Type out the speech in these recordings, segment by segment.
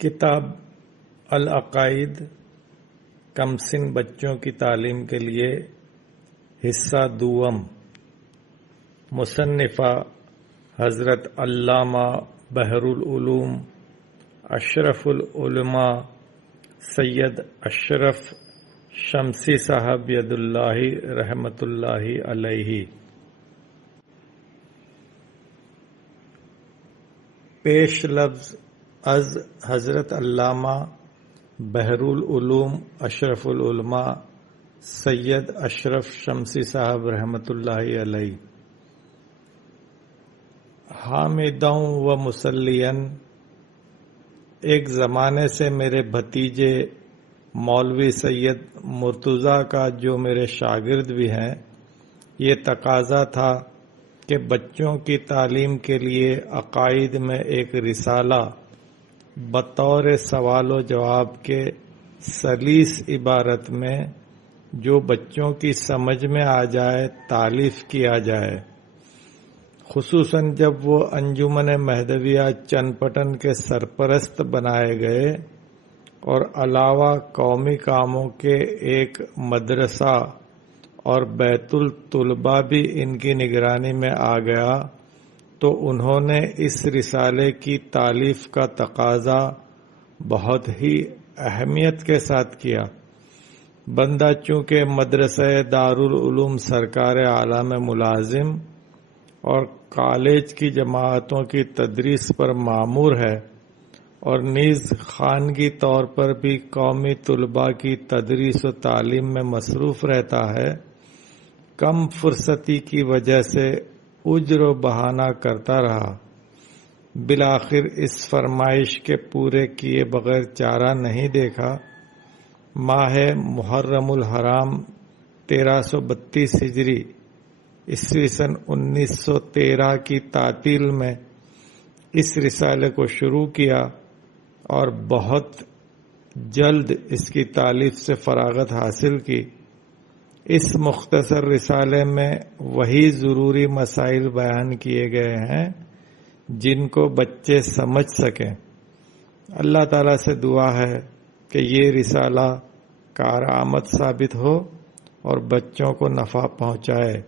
کتاب العقائد کمسن بچوں کی تعلیم کے لیے حصہ دوم مصنفہ حضرت علامہ بحر العلوم اشرف العلماء سید اشرف شمسی صاحب ید اللہ رحمۃ اللہ علیہ۔ پیش لفظ از حضرت علامہ بحر العلوم اشرف العلماء سید اشرف شمسی صاحب رحمۃ اللہ علیہ۔ حامدوں و مسلین، ایک زمانے سے میرے بھتیجے مولوی سید مرتضیٰ کا جو میرے شاگرد بھی ہیں، یہ تقاضا تھا کہ بچوں کی تعلیم کے لیے عقائد میں ایک رسالہ بطور سوال و جواب کے سلیس عبارت میں جو بچوں کی سمجھ میں آ جائے تالیف کیا جائے، خصوصاً جب وہ انجمن مہدویہ چنپٹن کے سرپرست بنائے گئے اور علاوہ قومی کاموں کے ایک مدرسہ اور بیت الطلبہ بھی ان کی نگرانی میں آ گیا، تو انہوں نے اس رسالے کی تالیف کا تقاضا بہت ہی اہمیت کے ساتھ کیا۔ بندہ چونکہ مدرسہ دارالعلوم سرکار اعلیٰ میں ملازم اور کالج کی جماعتوں کی تدریس پر مامور ہے اور نیز خانگی طور پر بھی قومی طلباء کی تدریس و تعلیم میں مصروف رہتا ہے، کم فرصتی کی وجہ سے اجر و بہانہ کرتا رہا۔ بالآخر اس فرمائش کے پورے کیے بغیر چارہ نہیں دیکھا۔ ماہ محرم الحرام 1332 ہجری عیسوی سن 1913 کی تعطیل میں اس رسالے کو شروع کیا اور بہت جلد اس کی تالیف سے فراغت حاصل کی۔ اس مختصر رسالے میں وہی ضروری مسائل بیان کیے گئے ہیں جن کو بچے سمجھ سکیں۔ اللہ تعالیٰ سے دعا ہے کہ یہ رسالہ کارآمد ثابت ہو اور بچوں کو نفع پہنچائے۔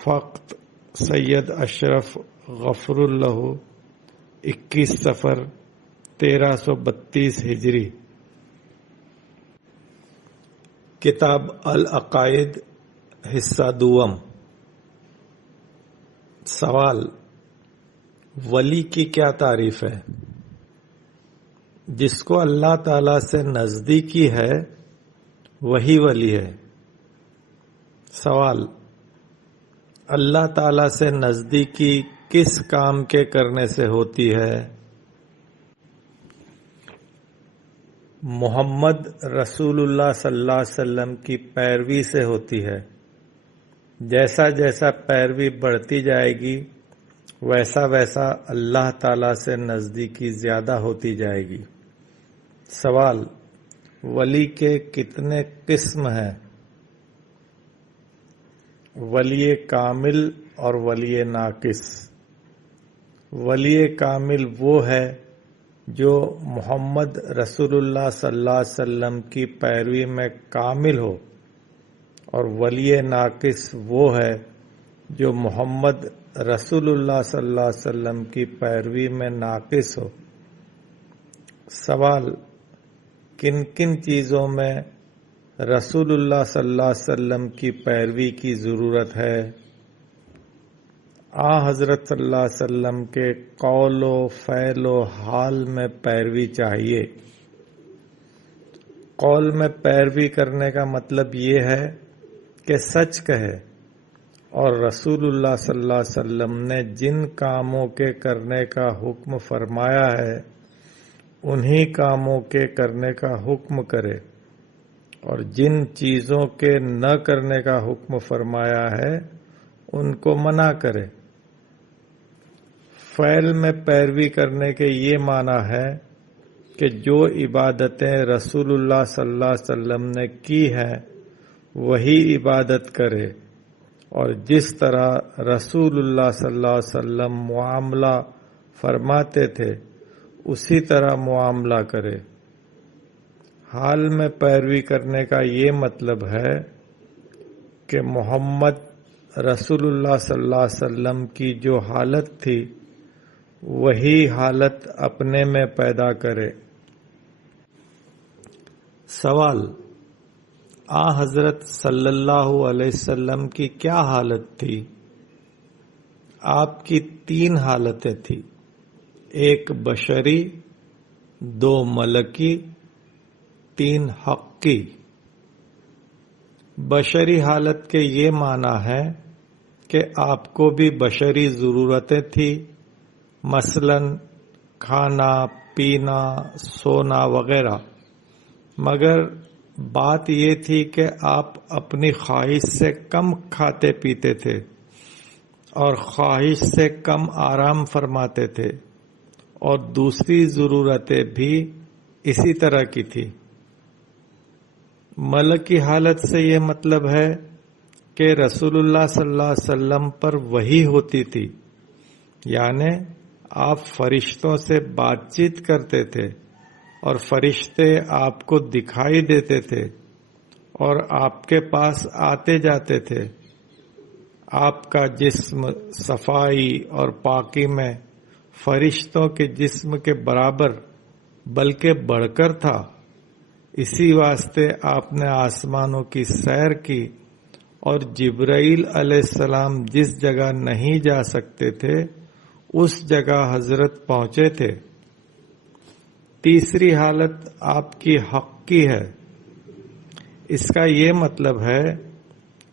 فقط سید اشرف غفر اللہ 21 صفر 1332 ہجری۔ کتاب العقائد حصہ دوم۔ سوال: ولی کی کیا تعریف ہے؟ جس کو اللہ تعالی سے نزدیکی ہے وہی ولی ہے۔ سوال: اللہ تعالی سے نزدیکی کس کام کے کرنے سے ہوتی ہے؟ محمد رسول اللہ صلی اللہ علیہ وسلم کی پیروی سے ہوتی ہے۔ جیسا جیسا پیروی بڑھتی جائے گی ویسا ویسا اللہ تعالی سے نزدیکی زیادہ ہوتی جائے گی۔ سوال: ولی کے کتنے قسم ہیں؟ ولی کامل اور ولی ناقص۔ ولی کامل وہ ہے جو محمد رسول اللہ صلی اللہ علیہ وسلم کی پیروی میں کامل ہو، اور ولی ناقص وہ ہے جو محمد رسول اللہ صلی اللہ علیہ وسلم کی پیروی میں ناقص ہو۔ سوال: کن کن چیزوں میں رسول اللہ صلی اللہ علیہ وسلم کی پیروی کی ضرورت ہے؟ حضرت صلی اللہ علیہ وسلم کے قول و فعل و حال میں پیروی چاہیے۔ قول میں پیروی کرنے کا مطلب یہ ہے کہ سچ کہے، اور رسول اللہ صلی اللہ علیہ وسلم نے جن کاموں کے کرنے کا حکم فرمایا ہے انہی کاموں کے کرنے کا حکم کرے، اور جن چیزوں کے نہ کرنے کا حکم فرمایا ہے ان کو منع کرے۔ فعل میں پیروی کرنے کے یہ معنی ہے کہ جو عبادتیں رسول اللہ صلی اللہ علیہ وسلم نے کی ہیں وہی عبادت کرے، اور جس طرح رسول اللہ صلی اللہ علیہ وسلم معاملہ فرماتے تھے اسی طرح معاملہ کرے۔ حال میں پیروی کرنے کا یہ مطلب ہے کہ محمد رسول اللہ صلی اللہ علیہ وسلم کی جو حالت تھی وہی حالت اپنے میں پیدا کرے۔ سوال: حضرت صلی اللہ علیہ وسلم کی کیا حالت تھی؟ آپ کی 3 حالتیں تھیں، ایک بشری، 2 ملکی، 3 حقی۔ بشری حالت کے یہ معنی ہے کہ آپ کو بھی بشری ضرورتیں تھیں، مثلا کھانا، پینا، سونا وغیرہ، مگر بات یہ تھی کہ آپ اپنی خواہش سے کم کھاتے پیتے تھے اور خواہش سے کم آرام فرماتے تھے، اور دوسری ضرورتیں بھی اسی طرح کی تھی۔ ملکی حالت سے یہ مطلب ہے کہ رسول اللہ صلی اللہ علیہ وسلم پر وحی ہوتی تھی، یعنی آپ فرشتوں سے بات چیت کرتے تھے اور فرشتے آپ کو دکھائی دیتے تھے اور آپ کے پاس آتے جاتے تھے۔ آپ کا جسم صفائی اور پاکی میں فرشتوں کے جسم کے برابر بلکہ بڑھ کر تھا، اسی واسطے آپ نے آسمانوں کی سیر کی اور جبرائیل علیہ السلام جس جگہ نہیں جا سکتے تھے اس جگہ حضرت پہنچے تھے۔ تیسری حالت آپ کی حق کی ہے۔ اس کا یہ مطلب ہے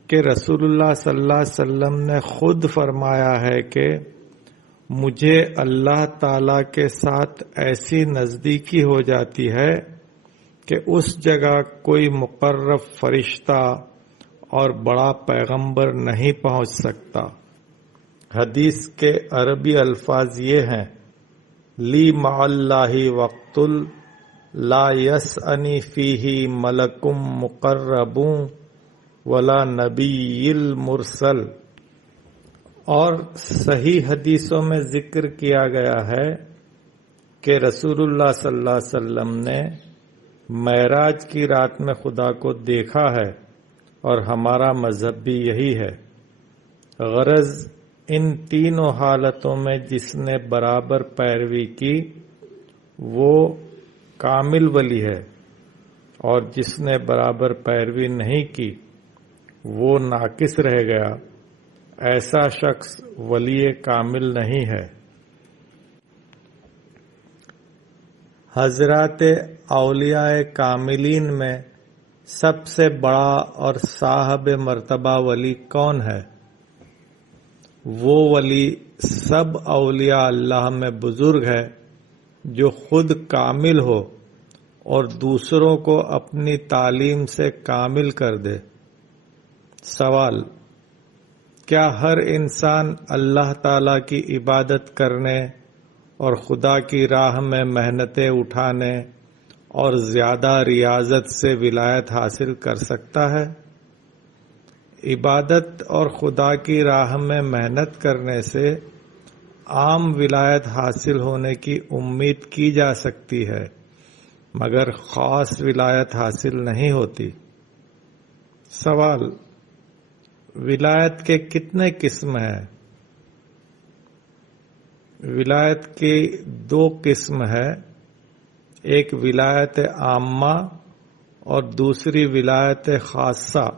کہ رسول اللہ صلی اللہ علیہ وسلم نے خود فرمایا ہے کہ مجھے اللہ تعالی کے ساتھ ایسی نزدیکی ہو جاتی ہے کہ اس جگہ کوئی مقرب فرشتہ اور بڑا پیغمبر نہیں پہنچ سکتا۔ حدیث کے عربی الفاظ یہ ہیں: لی مع اللہ وقت لا یسعنی فیہ ملک مقرب ولا نبی المرسل۔ اور صحیح حدیثوں میں ذکر کیا گیا ہے کہ رسول اللہ صلی اللہ علیہ وسلم نے معراج کی رات میں خدا کو دیکھا ہے، اور ہمارا مذہب بھی یہی ہے۔ غرض ان تینوں حالتوں میں جس نے برابر پیروی کی وہ کامل ولی ہے، اور جس نے برابر پیروی نہیں کی وہ ناقص رہ گیا، ایسا شخص ولی کامل نہیں ہے۔ حضرات اولیاء کاملین میں سب سے بڑا اور صاحب مرتبہ ولی کون ہے؟ وہ ولی سب اولیاء اللہ میں بزرگ ہے جو خود کامل ہو اور دوسروں کو اپنی تعلیم سے کامل کر دے۔ سوال: کیا ہر انسان اللہ تعالی کی عبادت کرنے اور خدا کی راہ میں محنتیں اٹھانے اور زیادہ ریاضت سے ولایت حاصل کر سکتا ہے؟ عبادت اور خدا کی راہ میں محنت کرنے سے عام ولایت حاصل ہونے کی امید کی جا سکتی ہے، مگر خاص ولایت حاصل نہیں ہوتی۔ سوال: ولایت کے کتنے قسم ہیں؟ ولایت کی 2 قسم ہے، ایک ولایت عامہ اور دوسری ولایت خاصہ۔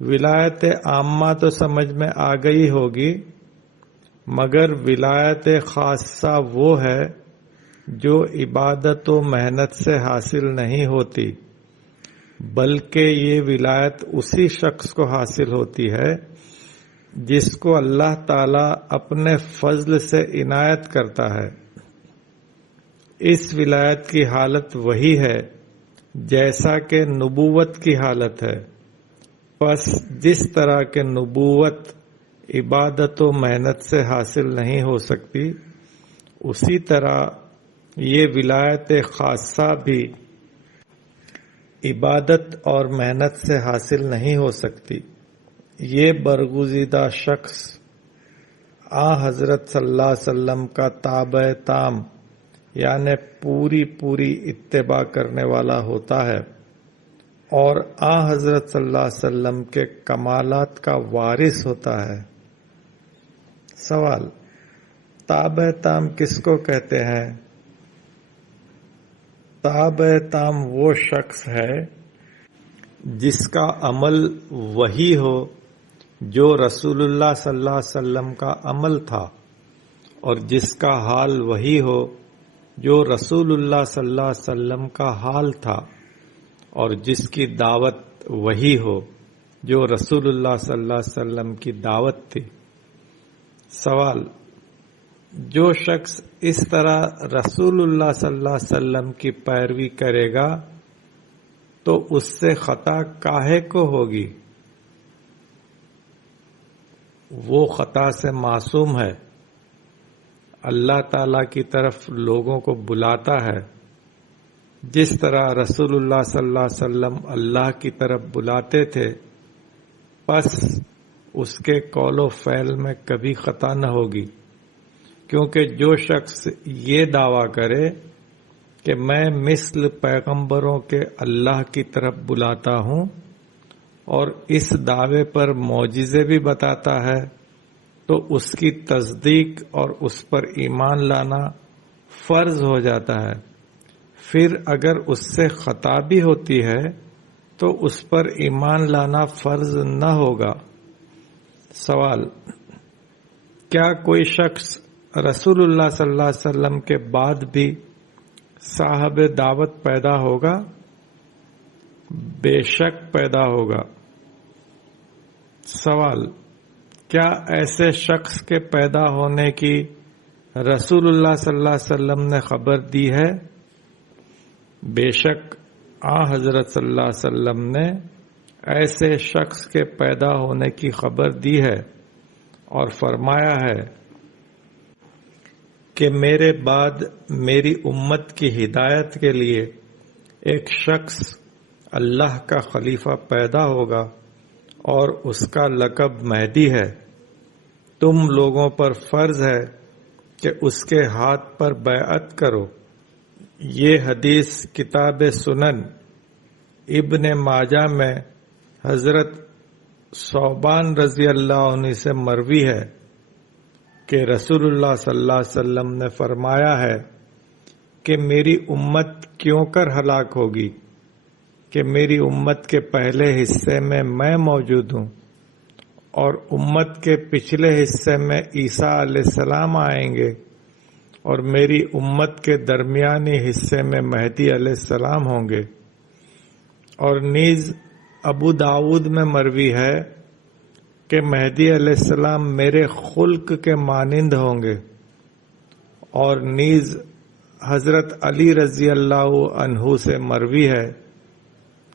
ولایت عامہ تو سمجھ میں آ گئی ہوگی، مگر ولایت خاصہ وہ ہے جو عبادت و محنت سے حاصل نہیں ہوتی، بلکہ یہ ولایت اسی شخص کو حاصل ہوتی ہے جس کو اللہ تعالی اپنے فضل سے عنایت کرتا ہے۔ اس ولایت کی حالت وہی ہے جیسا کہ نبوت کی حالت ہے۔ پس جس طرح کہ نبوت عبادت و محنت سے حاصل نہیں ہو سکتی، اسی طرح یہ ولایت خاصہ بھی عبادت اور محنت سے حاصل نہیں ہو سکتی۔ یہ برگزیدہ شخص حضرت صلی اللہ علیہ وسلم کا تابع تام یعنی پوری پوری اتباع کرنے والا ہوتا ہے اور آ حضرت صلی اللہ علیہ وسلم کے کمالات کا وارث ہوتا ہے۔ سوال: تابع تام کس کو کہتے ہیں؟ تابع تام وہ شخص ہے جس کا عمل وہی ہو جو رسول اللہ صلی اللہ علیہ وسلم کا عمل تھا، اور جس کا حال وہی ہو جو رسول اللہ صلی اللہ علیہ وسلم کا حال تھا، اور جس کی دعوت وہی ہو جو رسول اللہ صلی اللہ علیہ وسلم کی دعوت تھی۔ سوال: جو شخص اس طرح رسول اللہ صلی اللہ علیہ وسلم کی پیروی کرے گا تو اس سے خطا کاہے کو ہوگی؟ وہ خطا سے معصوم ہے، اللہ تعالی کی طرف لوگوں کو بلاتا ہے جس طرح رسول اللہ صلی اللہ علیہ وسلم اللہ کی طرف بلاتے تھے، پس اس کے قول و فعل میں کبھی خطا نہ ہوگی، کیونکہ جو شخص یہ دعویٰ کرے کہ میں مثل پیغمبروں کے اللہ کی طرف بلاتا ہوں اور اس دعوے پر معجزے بھی بتاتا ہے، تو اس کی تصدیق اور اس پر ایمان لانا فرض ہو جاتا ہے۔ پھر اگر اس سے خطا بھی ہوتی ہے تو اس پر ایمان لانا فرض نہ ہوگا۔ سوال: کیا کوئی شخص رسول اللہ صلی اللہ علیہ وسلم کے بعد بھی صاحب دعوت پیدا ہوگا؟ بے شک پیدا ہوگا۔ سوال: کیا ایسے شخص کے پیدا ہونے کی رسول اللہ صلی اللہ علیہ وسلم نے خبر دی ہے؟ بے شک آن حضرت صلی اللہ علیہ وسلم نے ایسے شخص کے پیدا ہونے کی خبر دی ہے اور فرمایا ہے کہ میرے بعد میری امت کی ہدایت کے لیے ایک شخص اللہ کا خلیفہ پیدا ہوگا اور اس کا لقب مہدی ہے۔ تم لوگوں پر فرض ہے کہ اس کے ہاتھ پر بیعت کرو۔ یہ حدیث کتاب سنن ابن ماجہ میں حضرت ثوبان رضی اللہ عنہ سے مروی ہے کہ رسول اللہ صلی اللہ علیہ وسلم نے فرمایا ہے کہ میری امت کیوں کر ہلاک ہوگی کہ میری امت کے پہلے حصے میں موجود ہوں اور امت کے پچھلے حصے میں عیسیٰ علیہ السلام آئیں گے، اور میری امت کے درمیانی حصے میں مہدی علیہ السلام ہوں گے۔ اور نیز ابو داود میں مروی ہے کہ مہدی علیہ السلام میرے خلق کے مانند ہوں گے، اور نیز حضرت علی رضی اللہ عنہ سے مروی ہے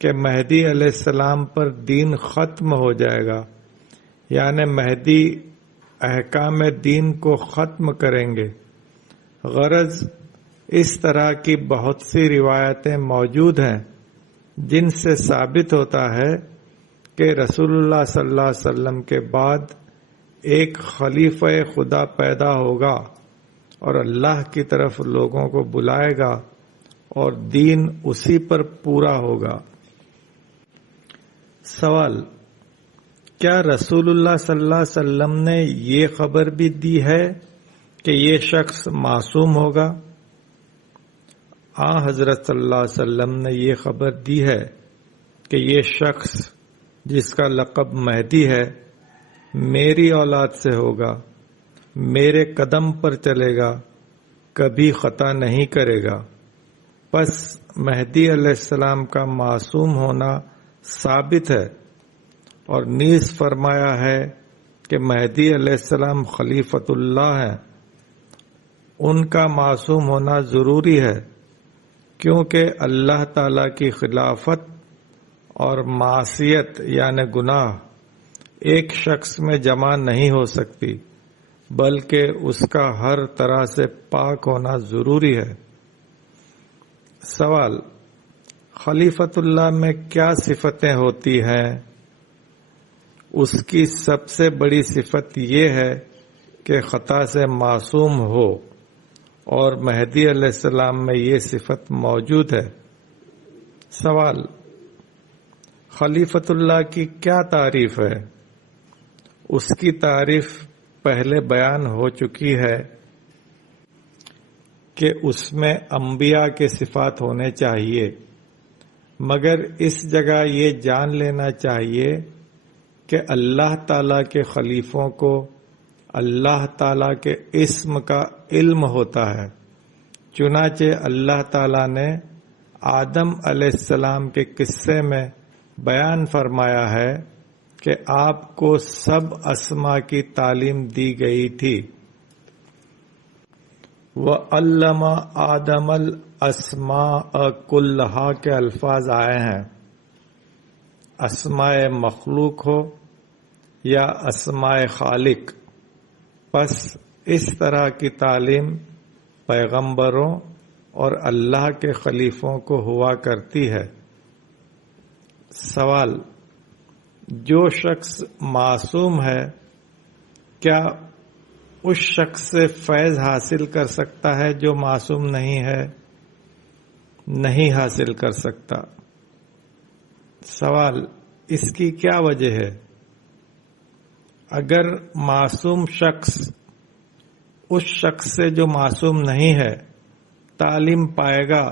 کہ مہدی علیہ السلام پر دین ختم ہو جائے گا، یعنی مہدی احکام دین کو ختم کریں گے۔ غرض اس طرح کی بہت سی روایتیں موجود ہیں جن سے ثابت ہوتا ہے کہ رسول اللہ صلی اللہ علیہ وسلم کے بعد ایک خلیفہ خدا پیدا ہوگا اور اللہ کی طرف لوگوں کو بلائے گا اور دین اسی پر پورا ہوگا۔ سوال: کیا رسول اللہ صلی اللہ علیہ وسلم نے یہ خبر بھی دی ہے کہ یہ شخص معصوم ہوگا؟ حضرت صلی اللہ علیہ وسلم نے یہ خبر دی ہے کہ یہ شخص جس کا لقب مہدی ہے میری اولاد سے ہوگا، میرے قدم پر چلے گا، کبھی خطا نہیں کرے گا۔ پس مہدی علیہ السلام کا معصوم ہونا ثابت ہے، اور نیز فرمایا ہے کہ مہدی علیہ السلام خلیفۃ اللہ ہیں۔ ان کا معصوم ہونا ضروری ہے کیونکہ اللہ تعالی کی خلافت اور معصیت یعنی گناہ ایک شخص میں جمع نہیں ہو سکتی، بلکہ اس کا ہر طرح سے پاک ہونا ضروری ہے۔ سوال: خلیفۃ اللہ میں کیا صفتیں ہوتی ہیں؟ اس کی سب سے بڑی صفت یہ ہے کہ خطا سے معصوم ہو اور مہدی علیہ السلام میں یہ صفت موجود ہے۔ سوال: خلیفۃ اللہ کی کیا تعریف ہے؟ اس کی تعریف پہلے بیان ہو چکی ہے کہ اس میں انبیاء کے صفات ہونے چاہیے، مگر اس جگہ یہ جان لینا چاہیے کہ اللہ تعالیٰ کے خلیفوں کو اللہ تعالیٰ کے اسم کا علم ہوتا ہے۔ چنانچہ اللہ تعالیٰ نے آدم علیہ السلام کے قصے میں بیان فرمایا ہے کہ آپ کو سب اسماء کی تعلیم دی گئی تھی۔ وَعَلَّمَ آدَمَ الْأَسْمَاءَ كُلَّهَا کے الفاظ آئے ہیں۔ اسماء مخلوق ہو یا اسماء خالق، پس اس طرح کی تعلیم پیغمبروں اور اللہ کے خلیفوں کو ہوا کرتی ہے۔ سوال: جو شخص معصوم ہے کیا اس شخص سے فیض حاصل کر سکتا ہے جو معصوم نہیں ہے؟ نہیں حاصل کر سکتا۔ سوال: اس کی کیا وجہ ہے؟ اگر معصوم شخص اس شخص سے جو معصوم نہیں ہے تعلیم پائے گا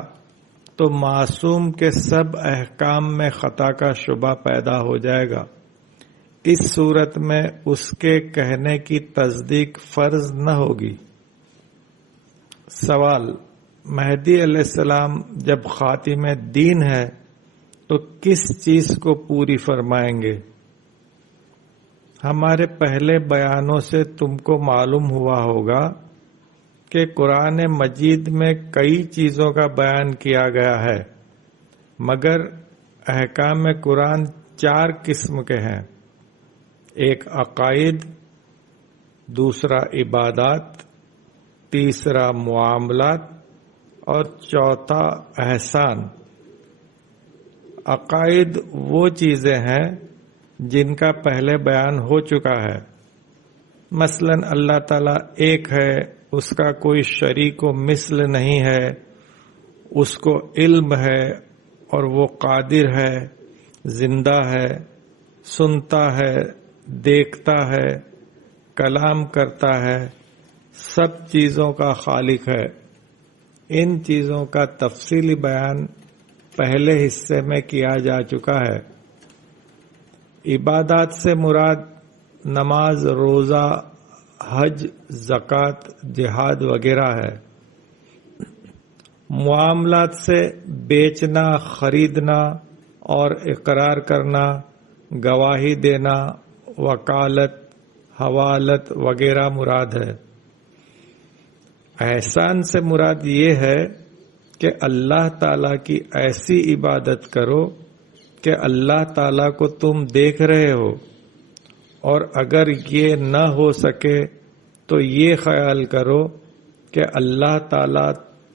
تو معصوم کے سب احکام میں خطا کا شبہ پیدا ہو جائے گا۔ اس صورت میں اس کے کہنے کی تصدیق فرض نہ ہوگی۔ سوال: مہدی علیہ السلام جب خاتم دین ہے تو کس چیز کو پوری فرمائیں گے؟ ہمارے پہلے بیانوں سے تم کو معلوم ہوا ہوگا کہ قرآن مجید میں کئی چیزوں کا بیان کیا گیا ہے، مگر احکام قرآن 4 قسم کے ہیں۔ ایک عقائد، دوسرا عبادات، تیسرا معاملات اور چوتھا احسان۔ عقائد وہ چیزیں ہیں جن کا پہلے بیان ہو چکا ہے، مثلا اللہ تعالیٰ ایک ہے، اس کا کوئی شریک و مثل نہیں ہے، اس کو علم ہے اور وہ قادر ہے، زندہ ہے، سنتا ہے، دیکھتا ہے، کلام کرتا ہے، سب چیزوں کا خالق ہے۔ ان چیزوں کا تفصیلی بیان پہلے حصے میں کیا جا چکا ہے۔ عبادات سے مراد نماز، روزہ، حج، زکوٰۃ، جہاد وغیرہ ہے۔ معاملات سے بیچنا، خریدنا اور اقرار کرنا، گواہی دینا، وکالت، حوالت وغیرہ مراد ہے۔ احسان سے مراد یہ ہے کہ اللہ تعالیٰ کی ایسی عبادت کرو کہ اللہ تعالیٰ کو تم دیکھ رہے ہو، اور اگر یہ نہ ہو سکے تو یہ خیال کرو کہ اللہ تعالیٰ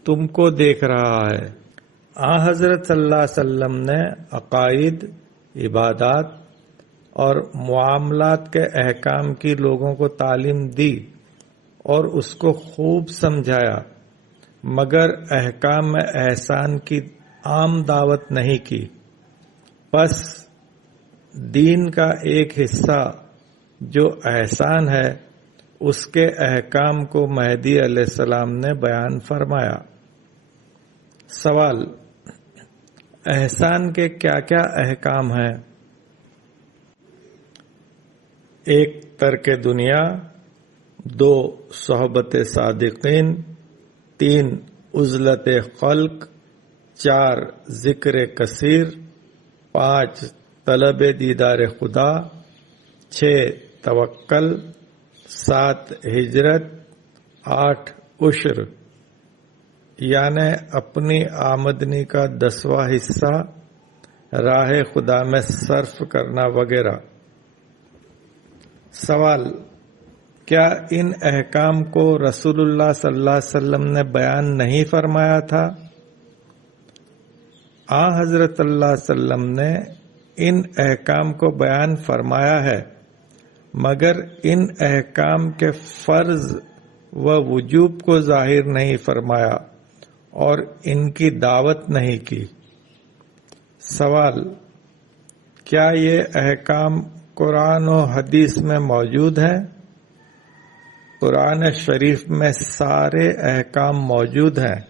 تم کو دیکھ رہا ہے۔ حضرت صلی اللہ علیہ وسلم نے عقائد، عبادات اور معاملات کے احکام کی لوگوں کو تعلیم دی اور اس کو خوب سمجھایا، مگر احکام میں احسان کی عام دعوت نہیں کی۔ پس دین کا ایک حصہ جو احسان ہے، اس کے احکام کو مہدی علیہ السلام نے بیان فرمایا۔ سوال: احسان کے کیا کیا احکام ہیں؟ 1 ترک دنیا، 2 صحبت صادقین، 3 عزلت خلق، 4 ذکر کثیر، 5 طلب دیدار خدا، 6 توکل، 7 ہجرت، 8 عشر یعنی اپنی آمدنی کا 10واں حصہ راہ خدا میں صرف کرنا وغیرہ۔ سوال: کیا ان احکام کو رسول اللہ صلی اللہ علیہ وسلم نے بیان نہیں فرمایا تھا؟ حضرت صلی اللہ علیہ وسلم نے ان احکام کو بیان فرمایا ہے، مگر ان احکام کے فرض وجوب کو ظاہر نہیں فرمایا اور ان کی دعوت نہیں کی۔ سوال: کیا یہ احکام قرآن و حدیث میں موجود ہیں؟ قرآن شریف میں سارے احکام موجود ہیں۔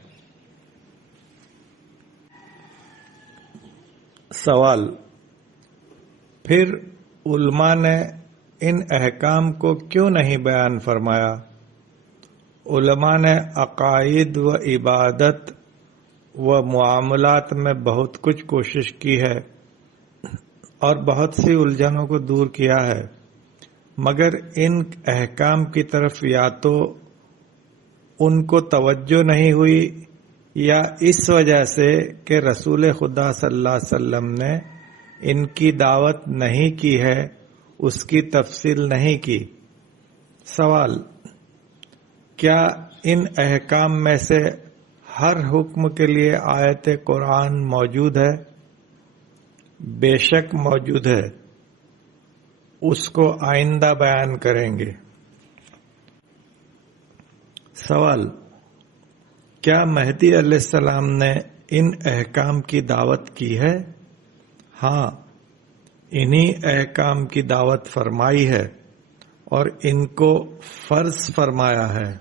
سوال: پھر علماء نے ان احکام کو کیوں نہیں بیان فرمایا؟ علماء نے عقائد و عبادت و معاملات میں بہت کچھ کوشش کی ہے اور بہت سی الجھنوں کو دور کیا ہے، مگر ان احکام کی طرف یا تو ان کو توجہ نہیں ہوئی یا اس وجہ سے کہ رسول خدا صلی اللہ علیہ وسلم نے ان کی دعوت نہیں کی ہے، اس کی تفصیل نہیں کی۔ سوال: کیا ان احکام میں سے ہر حکم کے لیے آیت قرآن موجود ہے؟ بے شک موجود ہے، اس کو آئندہ بیان کریں گے۔ سوال: کیا مہدی علیہ السلام نے ان احکام کی دعوت کی ہے؟ ہاں، انہی احکام کی دعوت فرمائی ہے اور ان کو فرض فرمایا ہے۔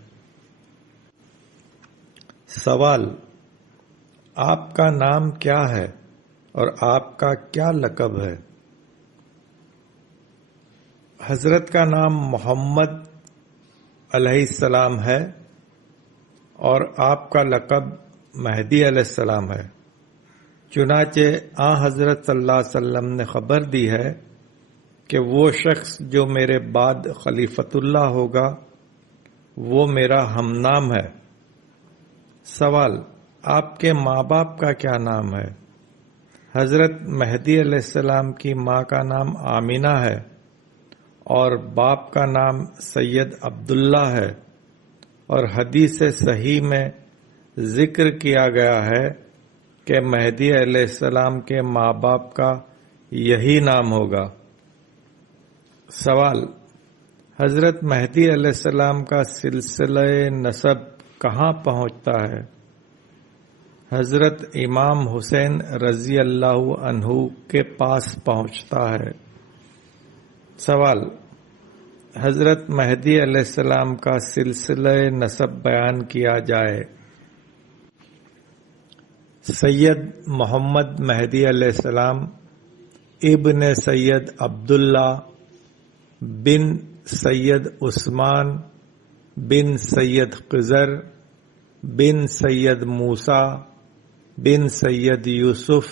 سوال: آپ کا نام کیا ہے اور آپ کا کیا لقب ہے؟ حضرت کا نام محمد علیہ السلام ہے اور آپ کا لقب مہدی علیہ السلام ہے۔ چنانچہ حضرت صلی اللہ علیہ وسلم نے خبر دی ہے کہ وہ شخص جو میرے بعد خلیفۃ اللہ ہوگا وہ میرا ہم نام ہے۔ سوال: آپ کے ماں باپ کا کیا نام ہے؟ حضرت مہدی علیہ السلام کی ماں کا نام آمینہ ہے اور باپ کا نام سید عبداللہ ہے، اور حدیث صحیح میں ذکر کیا گیا ہے کہ مہدی علیہ السلام کے ماں باپ کا یہی نام ہوگا۔ سوال: حضرت مہدی علیہ السلام کا سلسلہ نسب کہاں پہنچتا ہے؟ حضرت امام حسین رضی اللہ عنہ کے پاس پہنچتا ہے۔ سوال: حضرت مہدی علیہ السلام کا سلسلہ نسب بیان کیا جائے۔ سید محمد مہدی علیہ السلام ابن سید عبداللہ بن سید عثمان بن سید خضر بن سید موسیٰ بن سید یوسف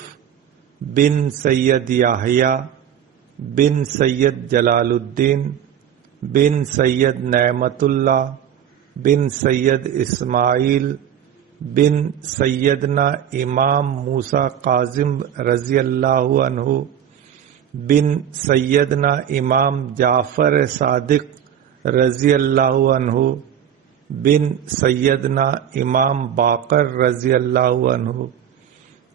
بن سید یحییٰ بن سید جلال الدین بن سید نعمت اللہ بن سید اسماعیل بن سیدنا امام موسیٰ کاظم رضی اللہ عنہ بن سیدنا امام جعفر صادق رضی اللہ عنہ بن سیدنا امام باقر رضی اللہ عنہ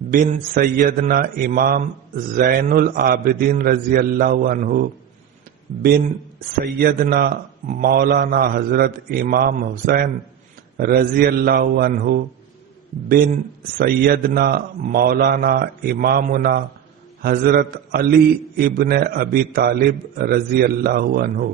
بن سیدنا امام زین العابدین رضی اللہ عنہ بن سیدنا مولانا حضرت امام حسین رضی اللہ عنہ بن سیدنا مولانا امامنا حضرت علی ابن ابی طالب رضی اللہ عنہ۔